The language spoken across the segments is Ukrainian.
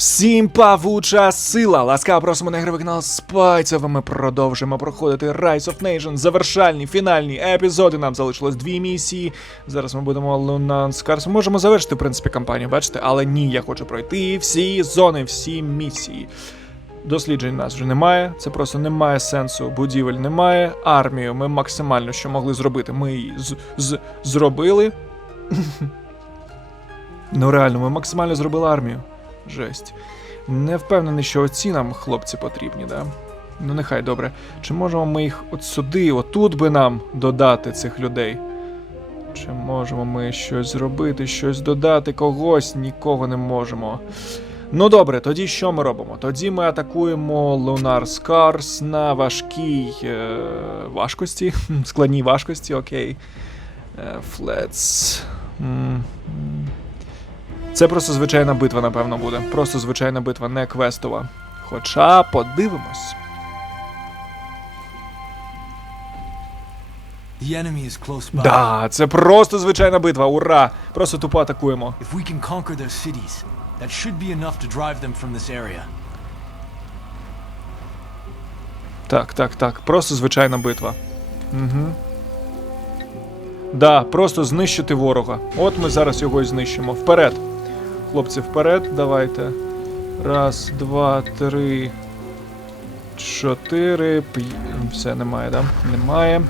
Всім павуча сила! Ласкаво просимо на ігровий канал Спайцева. Ми продовжуємо проходити Rise of Nations. Завершальні, фінальні епізоди. Нам залишилось дві місії. Зараз ми будемо Лунан Скарс. Можемо завершити, в принципі, кампанію, бачите, але ні, я хочу пройти всі зони, всі місії. Досліджень нас вже немає, це просто немає сенсу. Будівель немає. Армію ми максимально що могли зробити. Ми її зробили. ну реально, ми максимально зробили армію. Жесть. Не впевнений, що оці нам хлопці потрібні, да? Ну нехай добре. Чи можемо ми їх от сюди, отут би нам додати цих людей? Чи можемо ми щось зробити, щось додати, когось нікого не можемо. Ну добре, тоді що ми робимо? Тоді ми атакуємо Lunar Scars на важкій е, важкості, складній важкості, окей. М. Це просто звичайна битва, напевно, буде. Просто звичайна битва, не квестова. Хоча подивимось. Да, це просто звичайна битва, ура! Просто тупо атакуємо. If we can conquer their cities, that should be enough to drive them from this area. Так, так, так. Просто звичайна битва. Угу. Да, просто знищити ворога. От ми зараз його і знищимо. Вперед. Хлопці, вперед, давайте. Раз, два, три. Чотири. П'ять. Все, немає, да? Немає.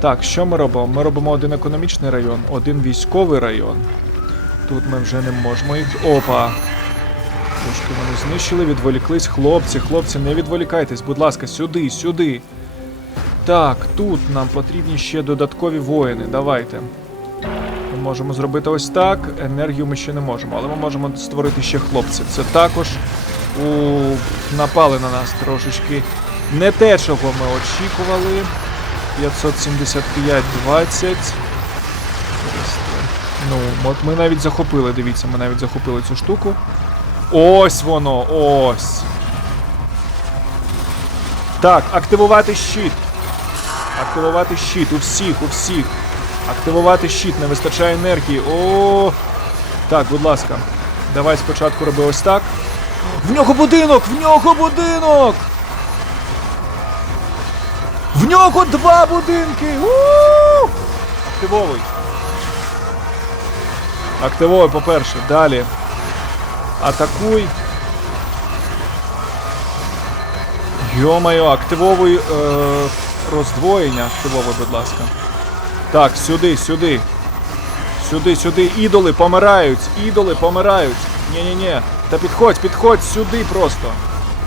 Так, що ми робимо? Ми робимо один економічний район, один військовий район. Тут ми вже не можемо їх. Опа! Трошки вони знищили, відволіклись. Хлопці, хлопці, не відволікайтесь, будь ласка, сюди, сюди. Так, тут нам потрібні ще додаткові воїни. Давайте. Можемо зробити ось так. Енергію ми ще не можемо, але ми можемо створити ще хлопців. Це також у... напали на нас трошечки. Не те, чого ми очікували. 575, 20. Ну, от ми навіть захопили, дивіться, ми навіть захопили цю штуку. Ось воно, ось. Так, активувати щит. Активувати щит у всіх, у всіх. Активувати щит, не вистачає енергії. О. Так, будь ласка. Давай спочатку роби ось так. В нього будинок! В нього будинок! В нього два будинки! У! Активовуй. Активовуй, по-перше. Далі. Атакуй. Йо-моє, активовуй е, роздвоєння. Активовуй, будь ласка. Так, сюди, сюди. Сюди, сюди. Ідоли помирають. Ідоли помирають. Ні-ні-ні. Та підходь, підходь сюди просто.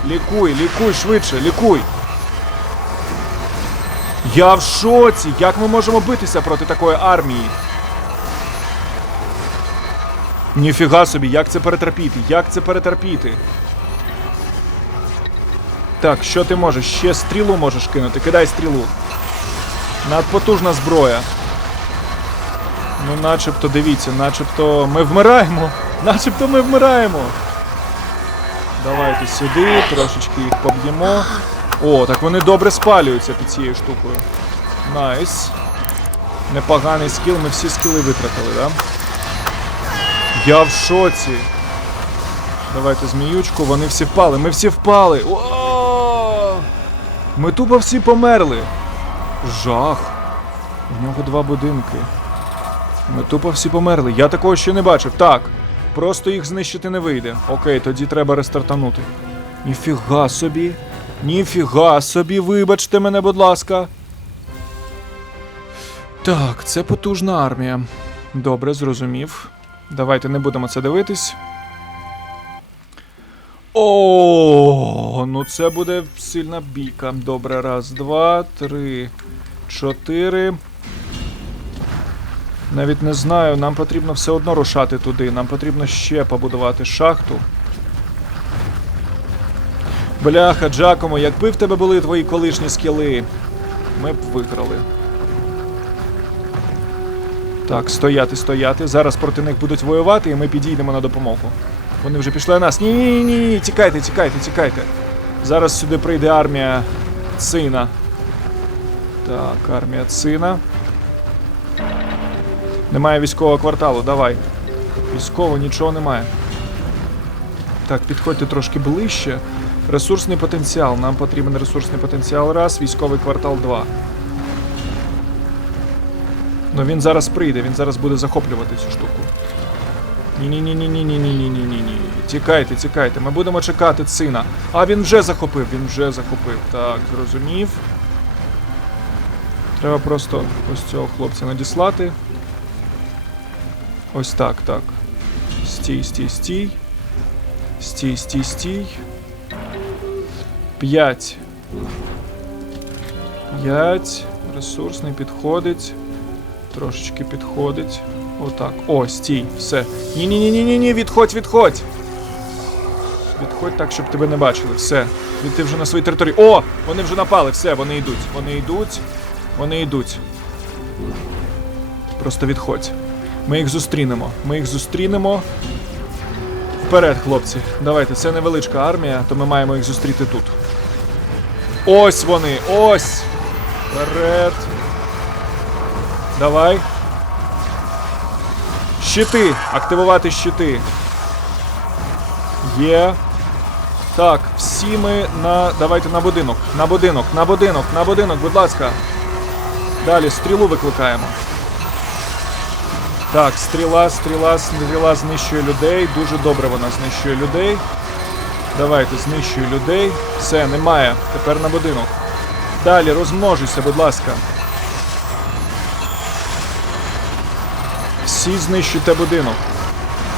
Лікуй, лікуй швидше, лікуй. Я в шоці. Як ми можемо битися проти такої армії? Ніфіга собі, як це перетерпіти? Як це перетерпіти? Так, що ти можеш? Ще стрілу можеш кинути. Кидай стрілу. Надпотужна зброя. Ну, начебто, дивіться, начебто ми вмираємо. Начебто ми вмираємо. Давайте сюди, трошечки їх поб'ємо. О, так вони добре спалюються під цією штукою. Найс. Непоганий скіл, ми всі скіли витратили, да? Я в шоці. Давайте зміючку, вони всі впали. Ми всі впали. О! Ми тупо всі померли. Жах. В нього два будинки. Ми тупо всі померли. Я такого ще не бачив. Так. Просто їх знищити не вийде. Окей, тоді треба рестартанути. Ніфіга собі. Ніфіга собі, вибачте мене, будь ласка. Так, це потужна армія. Добре, зрозумів. Давайте не будемо це дивитись. О, ну це буде сильна бійка. Добре, раз, два, три, чотири. Навіть не знаю, нам потрібно все одно рушати туди. Нам потрібно ще побудувати шахту. Бляха, Джакомо, якби в тебе були твої колишні скіли, ми б виграли. Так, стояти, стояти. Зараз проти них будуть воювати, і ми підійдемо на допомогу. Вони вже пішли на нас. Ні, ні, ні, ні, тікайте, тікайте, тікайте. Зараз сюди прийде армія Цина. Так, армія Цина. Немає військового кварталу, давай. Військово нічого немає. Так, підходьте трошки ближче. Ресурсний потенціал. Нам потрібен ресурсний потенціал раз, військовий квартал 2. Ну він зараз прийде, він зараз буде захоплювати цю штуку. Ні-ні-ні-ні-ні-ні-ні-ні-ні-ні. Тікайте, тікайте. Ми будемо чекати сина. А він вже захопив, він вже захопив. Так, зрозумів. Треба просто ось цього хлопця надіслати. Ось так, так. Стій, стій, стій. Стій, стій, стій. П'ять. П'ять. Ресурсний підходить. Трошечки підходить. Отак. О, стій, все. Ні-ні-ні-ні-ні, відходь, відходь. Відходь так, щоб тебе не бачили. Все. Ти вже на своїй території. О! Вони вже напали, все, вони йдуть. Вони йдуть. Вони йдуть. Просто відходь. Ми їх зустрінемо. Ми їх зустрінемо. Вперед, хлопці. Давайте, це невеличка армія, то ми маємо їх зустріти тут. Ось вони! Ось! Вперед! Давай. Щити! Активувати щити. Є. Так, всі ми на. Давайте на будинок. На будинок, на будинок, на будинок, будь ласка. Далі стрілу викликаємо. Так, стріла, стріла, стріла знищує людей. Дуже добре вона знищує людей. Давайте, знищує людей. Все, немає. Тепер на будинок. Далі розмножуйся, будь ласка. Всі знищуйте будинок.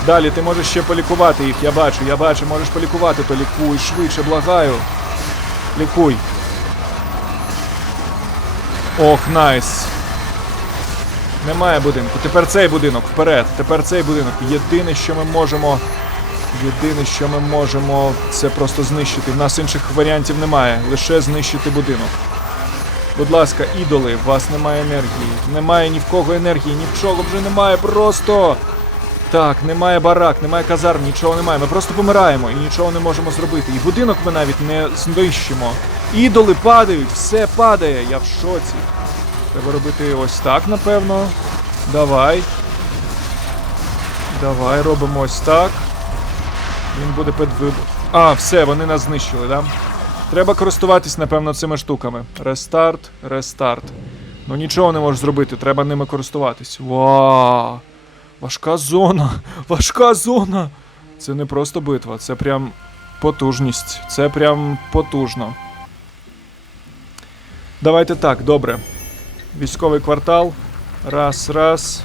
Далі ти можеш ще полікувати їх, я бачу, я бачу, можеш полікувати, то лікуй швидше, благаю. Лікуй. Ох, найс. Немає будинку. Тепер цей будинок вперед. Тепер цей будинок. Єдине, що ми можемо. Єдине, що ми можемо, це просто знищити. В нас інших варіантів немає. Лише знищити будинок. Будь ласка, ідоли, у вас немає енергії. Немає ні в кого енергії, ні в чого вже немає. Просто. Так, немає барак, немає казарм, нічого немає. Ми просто помираємо і нічого не можемо зробити. І будинок ми навіть не знищимо. Ідоли падають, все падає. Я в шоці. Треба робити ось так, напевно. Давай. Давай, робимо ось так. Він буде під вибух. А, все, вони нас знищили, да? Треба користуватись, напевно, цими штуками. Рестарт, рестарт. Ну нічого не можеш зробити, треба ними користуватись. Вау! Важка зона! Важка зона! Це не просто битва, це прям потужність. Це прям потужно. Давайте так, добре. Військовий квартал. Раз, раз.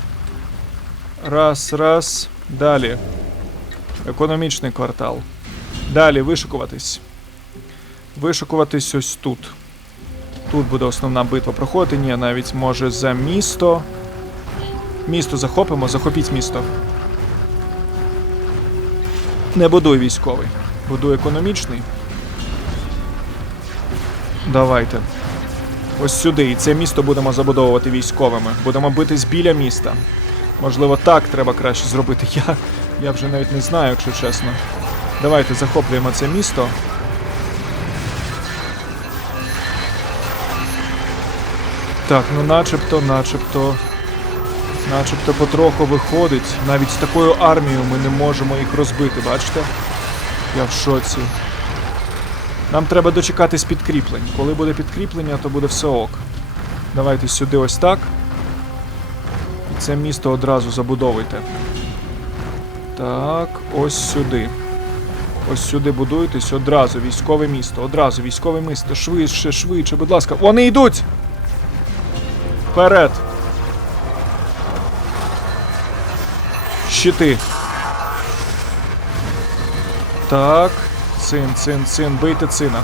Раз, раз. Далі. Економічний квартал. Далі вишикуватись. Вишикуватись ось тут. Тут буде основна битва проходити. Ні, навіть може за місто. Місто захопимо, захопіть місто. Не будуй військовий. Будуй економічний. Давайте. Ось сюди. І це місто будемо забудовувати військовими. Будемо битись біля міста. Можливо, так треба краще зробити. Я, я вже навіть не знаю, якщо чесно. Давайте захоплюємо це місто. Так, ну начебто, начебто. Начебто потроху виходить. Навіть з такою армією ми не можемо їх розбити, бачите? Я в шоці. Нам треба дочекатись підкріплень. Коли буде підкріплення, то буде все ок. Давайте сюди ось так. І це місто одразу забудовуйте. Так, ось сюди. Ось сюди будуйтесь одразу, військове місто, одразу, військове місто, швидше, швидше, будь ласка. Вони йдуть! Вперед! Щити. Так. Цин, цин, цин, бийте цина.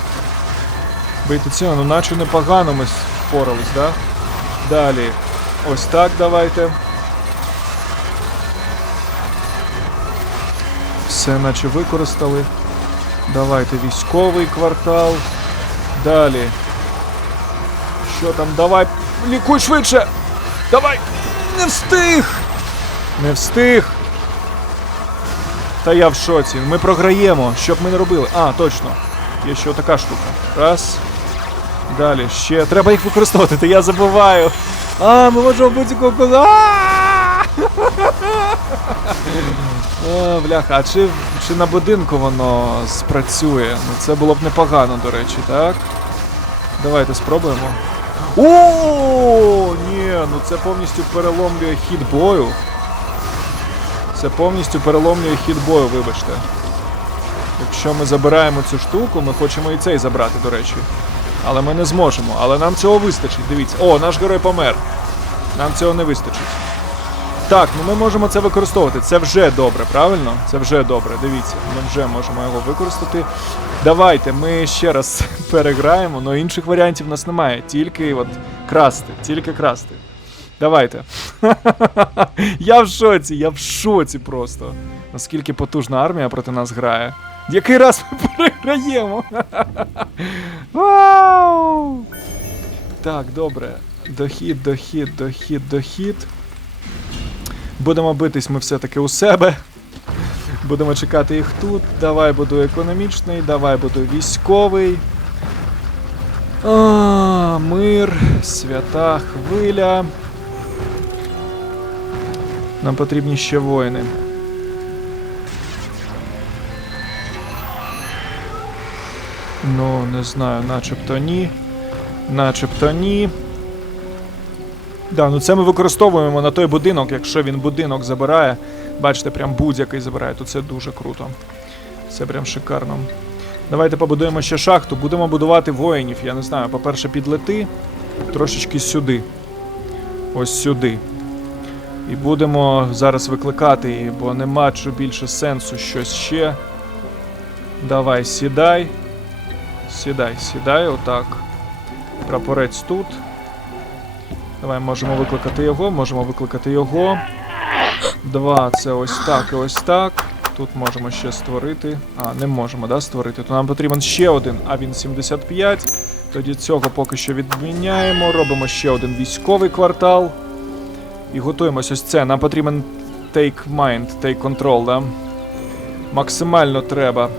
Бийте цина, ну наче непогано ми впорались, да? Далі. Ось так давайте. Все наче використали. Давайте військовий квартал. Далі. Що там? Давай. Лікуй швидше! Давай! Не встиг! Не встиг! Та я в шоці. Ми програємо. Що б ми не робили? А, точно. Є ще така штука. Раз. Далі. Ще. Треба їх використовувати, та я забуваю. А, ми можемо будь-якого. А! О, бляха, а чи, чи на будинку воно спрацює? Ну це було б непогано, до речі, так? Давайте спробуємо. О, ні, ну це повністю переломлює хід бою. Це повністю переломлює хід бою, вибачте. Якщо ми забираємо цю штуку, ми хочемо і цей забрати, до речі. Але ми не зможемо. Але нам цього вистачить. Дивіться. О, наш герой помер. Нам цього не вистачить. Так, ну ми можемо це використовувати. Це вже добре, правильно? Це вже добре. Дивіться, ми вже можемо його використати. Давайте ми ще раз переграємо, але інших варіантів у нас немає. Тільки от красти, тільки красти. Давайте. я в шоці, я в шоці просто. Наскільки потужна армія проти нас грає. Який раз ми переграємо? Вау! Так, добре. Дохід, дохід, дохід, дохід. Будемо битись ми все-таки у себе. Будемо чекати їх тут. Давай буду економічний, давай буду військовий. А, мир, свята хвиля. Нам потрібні ще воїни. Ну, не знаю, начебто ні. Начебто ні. Да, ну це ми використовуємо на той будинок, якщо він будинок забирає. Бачите, прям будь-який забирає, то це дуже круто. Це прям шикарно. Давайте побудуємо ще шахту. Будемо будувати воїнів. Я не знаю, по-перше, підлети трошечки сюди. Ось сюди. І будемо зараз викликати її, бо нема більше сенсу щось ще. Давай, сідай. Сідай, сідай, отак. Прапорець тут. Давай можемо викликати його, можемо викликати його. Два, це ось так і ось так. Тут можемо ще створити. А, не можемо, да, створити. То нам потрібен ще один, а він 75. Тоді цього поки що відміняємо. Робимо ще один військовий квартал. І готуємось ось це. Нам потрібен take mind, take control, да? Максимально треба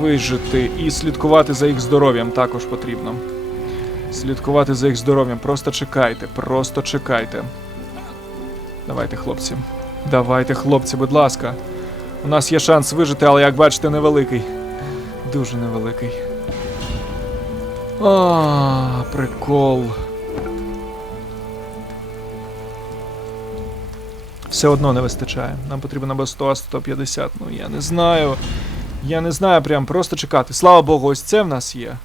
вижити і слідкувати за їх здоров'ям також потрібно. Слідкувати за їх здоров'ям. Просто чекайте, просто чекайте. Давайте, хлопці. Давайте, хлопці, будь ласка. У нас є шанс вижити, але як бачите, невеликий. Дуже невеликий. А, прикол. Все одно не вистачає. Нам потрібно або 100, а 150. Ну я не знаю. Я не знаю прям, просто чекати. Слава Богу, ось це в нас є.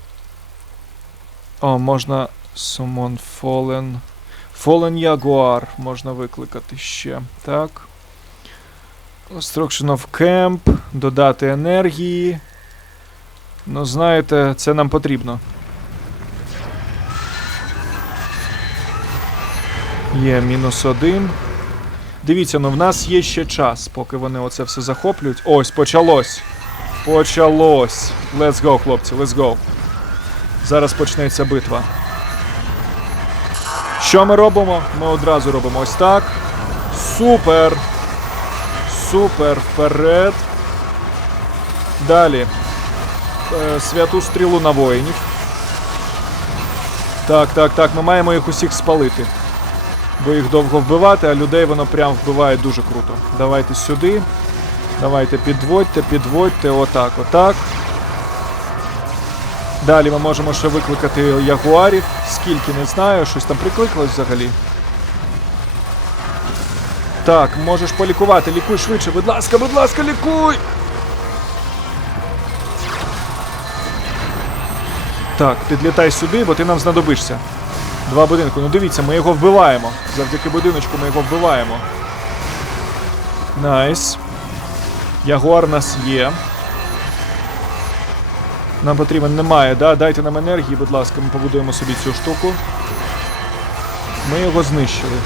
О, можна Summon Fallen. Fallen Jaguar можна викликати ще. Так. Construction of Camp. Додати енергії. Ну, знаєте, це нам потрібно. Є мінус один. Дивіться, ну в нас є ще час, поки вони оце все захоплюють. Ось, почалось. Почалось. Let's go, хлопці, let's go. Зараз почнеться битва. Що ми робимо? Ми одразу робимо ось так. Супер. Супер. Вперед. Далі. Е, святу стрілу на воїнів. Так, так, так. Ми маємо їх усіх спалити. Бо їх довго вбивати, а людей воно прям вбиває дуже круто. Давайте сюди. Давайте підводьте, підводьте, отак, отак. Далі ми можемо ще викликати ягуарів. Скільки не знаю, щось там прикликалось взагалі. Так, можеш полікувати, лікуй швидше, будь ласка, будь ласка, лікуй! Так, підлітай сюди, бо ти нам знадобишся. Два будинку. Ну дивіться, ми його вбиваємо. Завдяки будиночку ми його вбиваємо. Найс. Ягуар нас є. Нам потрібен немає, да? Дайте нам енергії, будь ласка, ми побудуємо собі цю штуку. Ми його знищили.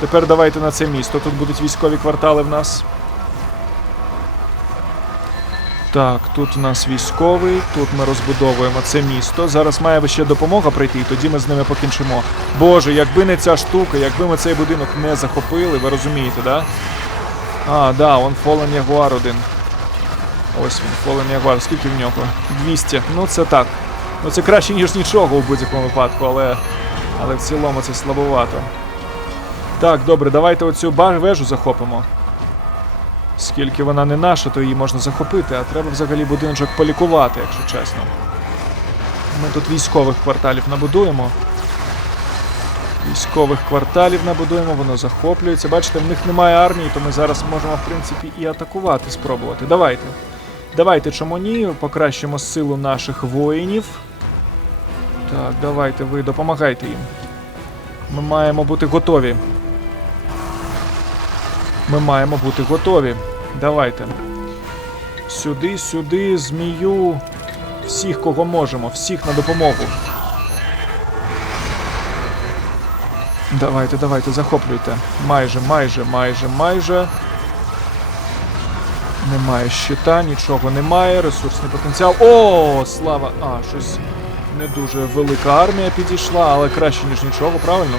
Тепер давайте на це місто. Тут будуть військові квартали в нас. Так, тут у нас військовий, тут ми розбудовуємо це місто. Зараз має ще допомога прийти, і тоді ми з ними покінчимо. Боже, якби не ця штука, якби ми цей будинок не захопили, ви розумієте, да? А, да, он Fallen Jaguar один. Ось він, Fallen Jaguar. Скільки в нього? 200. Ну це так. Ну це краще, ніж нічого у будь-якому випадку, але. Але в цілому це слабовато. Так, добре, давайте оцю вежу захопимо. Скільки вона не наша, то її можна захопити, а треба взагалі будиночок полікувати, якщо чесно. Ми тут військових кварталів набудуємо. Військових кварталів набудуємо, воно захоплюється. Бачите, в них немає армії, то ми зараз можемо, в принципі, і атакувати, спробувати. Давайте. Давайте, чому ні? Покращимо силу наших воїнів. Так, давайте, ви допомагайте їм. Ми маємо бути готові. Ми маємо бути готові. Давайте. Сюди, сюди, змію. Всіх, кого можемо, всіх на допомогу. Давайте, давайте, захоплюйте. Майже, майже, майже, майже. Немає щита, нічого немає, ресурсний потенціал. О, слава! А, щось не дуже велика армія підійшла, але краще, ніж нічого, правильно?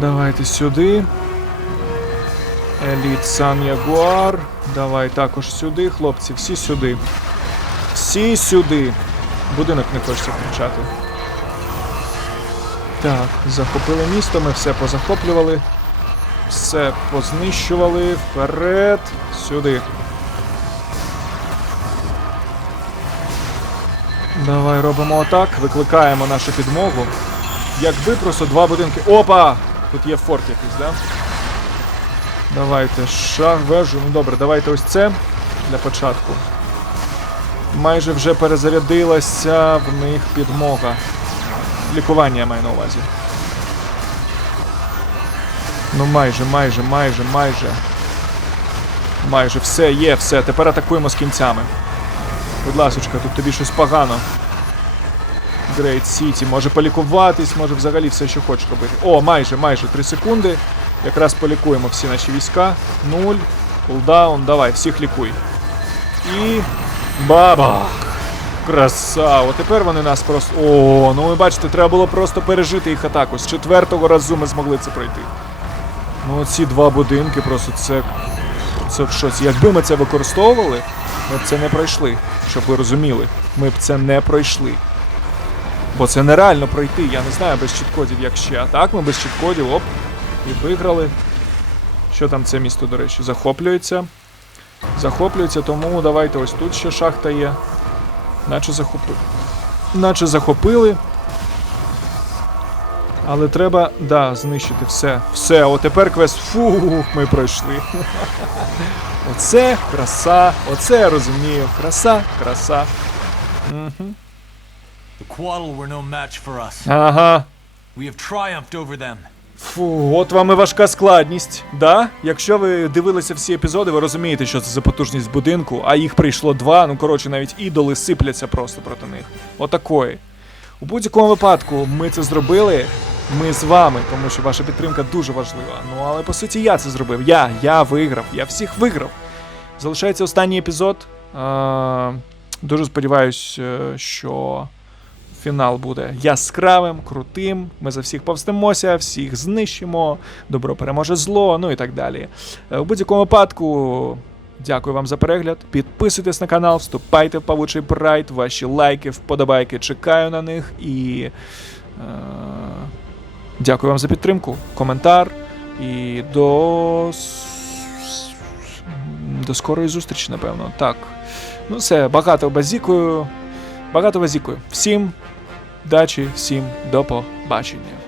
Давайте сюди. Еліт Сан Ягуар. Давай також сюди, хлопці, всі сюди. Всі сюди. Будинок не хочеться включати. Так, захопили місто, ми все позахоплювали. Все познищували. Вперед. Сюди. Давай робимо отак, викликаємо нашу підмогу. Якби просто два будинки. Опа! Тут є форт якийсь, да? Давайте шах, вежу. Ну добре, давайте ось це для початку. Майже вже перезарядилася в них підмога. Лікування я маю на увазі. Ну майже, майже, майже, майже. Майже все є, все. Тепер атакуємо з кінцями. Будь ласочка, тут тобі щось погано. Грейт Сіті може полікуватись, може взагалі все, що хочеш робити. О, майже, майже 3 секунди. Якраз полікуємо всі наші війська. Нуль. Кулдаун, давай, всіх лікуй. І. Бабах! Красаво! Тепер вони нас просто. О, ну ви бачите, треба було просто пережити їх атаку. З четвертого разу ми змогли це пройти. Ну, ці два будинки просто це. Це щось. Якби ми це використовували, ми б це не пройшли. Щоб ви розуміли, ми б це не пройшли. Бо це нереально пройти. Я не знаю без чіткодів, як ще. А так ми без чіткодів, оп, і виграли. Що там це місто, до речі, захоплюється. Захоплюється, тому давайте ось тут ще шахта є. Наче захопили. Наче захопили. Але треба, да, знищити все. Все, о тепер квест. Фух, ми пройшли. Оце краса, оце я розумію. Краса, краса. Угу. The Quaddle were no match for us. Ага. We have triumphed over them. Фу, от вам і важка складність. Да? Якщо ви дивилися всі епізоди, ви розумієте, що це за потужність будинку, а їх прийшло два. Ну коротше, навіть ідоли сипляться просто проти них. Отакої. У будь-якому випадку ми це зробили. Ми з вами, тому що ваша підтримка дуже важлива. Ну але по суті я це зробив. Я, я виграв, я всіх виграв. Залишається останній епізод. А, дуже сподіваюсь, е, що фінал буде яскравим, крутим. Ми за всіх повстимося, всіх знищимо, добро переможе зло, ну і так далі. Е, У будь-якому випадку. Дякую вам за перегляд. Підписуйтесь на канал, вступайте в павучий прайд, ваші лайки, вподобайки, чекаю на них і. Е, дякую вам за підтримку, коментар і до. До скорої зустрічі, напевно. Так. Ну все, багато базікою. Багато базікою. Всім Дачі, всім до побачення.